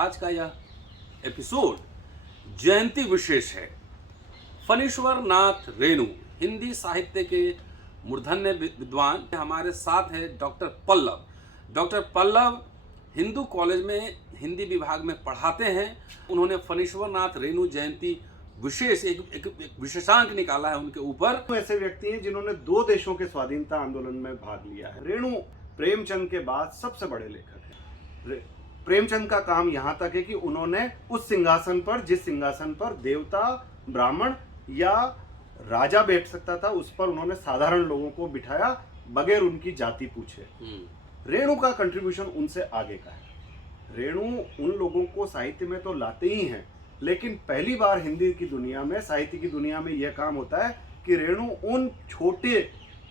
आज का यह एपिसोड जयंती विशेष है। फणीश्वर नाथ रेणु हिंदी साहित्य के मूर्धन्य विद्वान हमारे साथ है doctor Pallav. Doctor Pallav Hindu College में हिंदी विभाग में पढ़ाते हैं। उन्होंने फणीश्वर नाथ रेणु जयंती विशेष एक विशेषांक निकाला है उनके ऊपर। ऐसे व्यक्ति हैं जिन्होंने 2 देशों के स्वाधीनता आंदोलन में भाग लिया है। रेणु प्रेमचंद के बाद सबसे बड़े लेखक हैं। प्रेमचंद का काम यहाँ तक है कि उन्होंने उस सिंहासन पर, जिस सिंहासन पर देवता, ब्राह्मण या राजा बैठ सकता था, उस पर उन्होंने साधारण लोगों को बिठाया बगैर उनकी जाति पूछे। रेणु का कंट्रीब्यूशन उनसे आगे का है। रेणु उन लोगों को साहित्य में तो लाते ही हैं, लेकिन पहली बार हिंदी की दुनिया में, साहित्य की दुनिया में यह काम होता है कि रेणु उन छोटे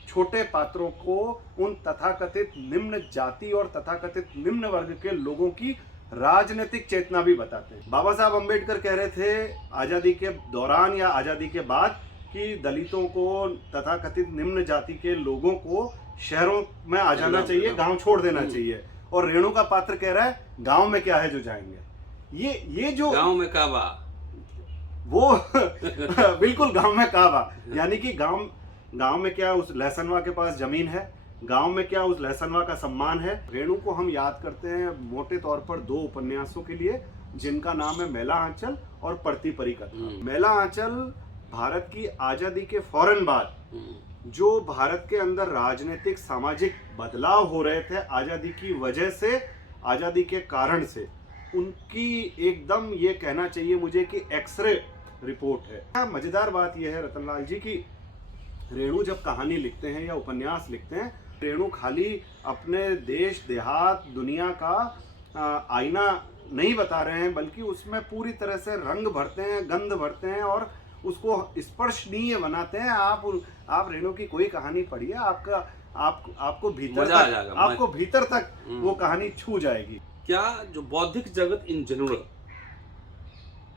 छोटे पात्रों को, उन तथाकथित निम्न जाति और तथाकथित निम्न वर्ग के लोगों की राजनीतिक चेतना भी बताते हैं। बाबा साहब अम्बेडकर कह रहे थे आज़ादी के दौरान या आज़ादी के बाद कि दलितों को, तथाकथित निम्न जाति के लोगों को शहरों में आ जाना चाहिए, गांव छोड़ देना चाहिए। और रेणु का पात्र कह रहा है गांव में क्या है जो जाएंगे। ये जो गांव में काबा, वो बिल्कुल गांव में काबा, यानी कि गांव में क्या उस लहसनवा के पास जमीन है, गांव में क्या उस लहसनवा का सम्मान है। रेणु को हम याद करते हैं मोटे तौर पर 2 उपन्यासों के लिए, जिनका नाम है मैला आंचल और पड़ती परिकथा। मैला आंचल भारत की आजादी के फौरन बाद जो भारत के अंदर राजनीतिक सामाजिक बदलाव हो रहे थे आजादी की वजह से, आजादी के कारण से, उनकी एकदम ये कहना चाहिए मुझे कि एक्सरे रिपोर्ट है। मजेदार बात यह है रतनलाल जी की रेणु जब कहानी लिखते हैं या उपन्यास लिखते हैं, रेणु खाली अपने देश, देहात, दुनिया का आईना नहीं बता रहे हैं, बल्कि उसमें पूरी तरह से रंग भरते हैं, गंध भरते हैं और उसको स्पर्शनीय बनाते हैं। आप रेणु की कोई कहानी पढ़िए, आपको भीतर तक वो कहानी छू जाएगी। क्या जो बौद्धिक जगत इन जनरल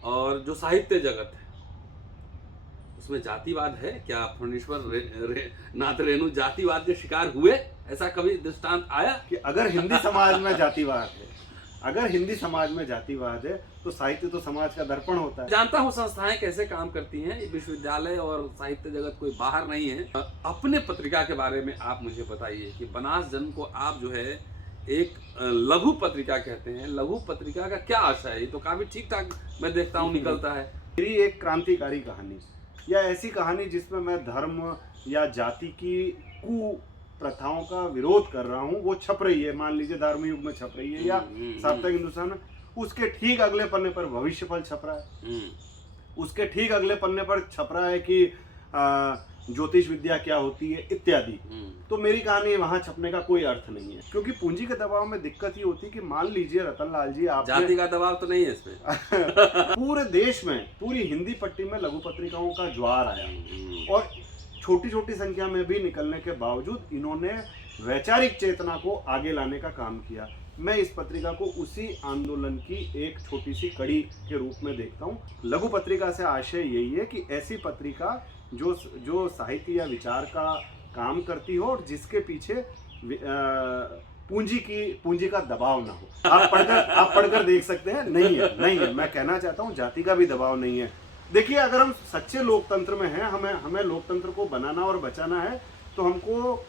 और जो साहित्य जगत है उसमें जातिवाद है? क्या फणीश्वर नाथ रेणु जातिवाद के शिकार हुए? ऐसा कभी दृष्टांत आया कि अगर हिंदी समाज में जातिवाद है, अगर हिंदी समाज में जातिवाद है तो साहित्य तो समाज का दर्पण होता है। जानता हूँ संस्थाएं कैसे काम करती हैं, विश्वविद्यालय और साहित्य जगत कोई बाहर नहीं है। अपने पत्रिका के बारे में आप मुझे बताइए कि बनास जन को आप जो है एक लघु पत्रिका कहते हैं, लघु पत्रिका का क्या आशय है? ये तो काफी ठीक ठाक मैं देखता हूँ निकलता है। मेरी एक क्रांतिकारी कहानी या ऐसी कहानी जिसमें मैं धर्म या जाति की कुप्रथाओं का विरोध कर रहा हूँ, वो छप रही है। मान लीजिए धार्मिक युग में छप रही है या साप्ताहिक हिंदुस्तान में, उसके ठीक अगले पन्ने पर भविष्यफल छप रहा है। उसके ठीक अगले पन्ने पर छप रहा है कि ज्योतिष विद्या क्या होती है इत्यादि। तो मेरी कहानी वहां छपने का कोई अर्थ नहीं है, क्योंकि पूंजी के दबाव में दिक्कत ये होती है कि मान लीजिए रतनलाल जी, आप जाति का दबाव तो नहीं है इसमें। पूरे देश में, पूरी हिंदी पट्टी में लघु पत्रिकाओं का ज्वार आया और छोटी छोटी संख्या में भी निकलने के बावजूद इन्होंने वैचारिक चेतना को आगे लाने का काम किया। मैं इस पत्रिका को उसी आंदोलन की एक छोटी सी कड़ी के रूप में देखता हूँ। लघु पत्रिका से आशय यही है कि ऐसी पत्रिका जो साहित्य या विचार का काम करती हो और जिसके पीछे पूंजी का दबाव ना हो। आप पढ़कर देख सकते हैं, नहीं है। मैं कहना चाहता हूँ जाति का भी दबाव नहीं है। देखिए, अगर हम सच्चे लोकतंत्र में हैं, हमें लोकतंत्र को बनाना और बचाना है, तो हमको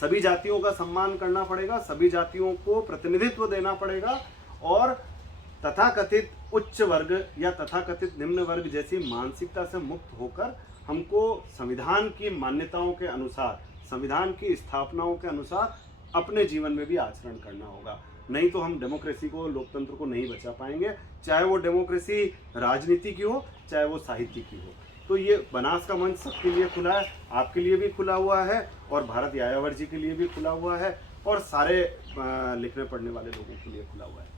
सभी जातियों का सम्मान करना पड़ेगा, सभी जातियों को प्रतिनिधित्व देना पड़ेगा और तथाकथित उच्च वर्ग या तथाकथित निम्न वर्ग जैसी मानसिकता से मुक्त होकर हमको संविधान की मान्यताओं के अनुसार, संविधान की स्थापनाओं के अनुसार अपने जीवन में भी आचरण करना होगा। नहीं तो हम डेमोक्रेसी को, लोकतंत्र को नहीं बचा पाएंगे, चाहे वो डेमोक्रेसी राजनीति की हो, चाहे वो साहित्य की हो। तो ये बनास का मंच सबके लिए खुला है, आपके लिए भी खुला हुआ है और भारत यायावर जी के लिए भी खुला हुआ है और सारे लिखने पढ़ने वाले लोगों के लिए खुला हुआ है।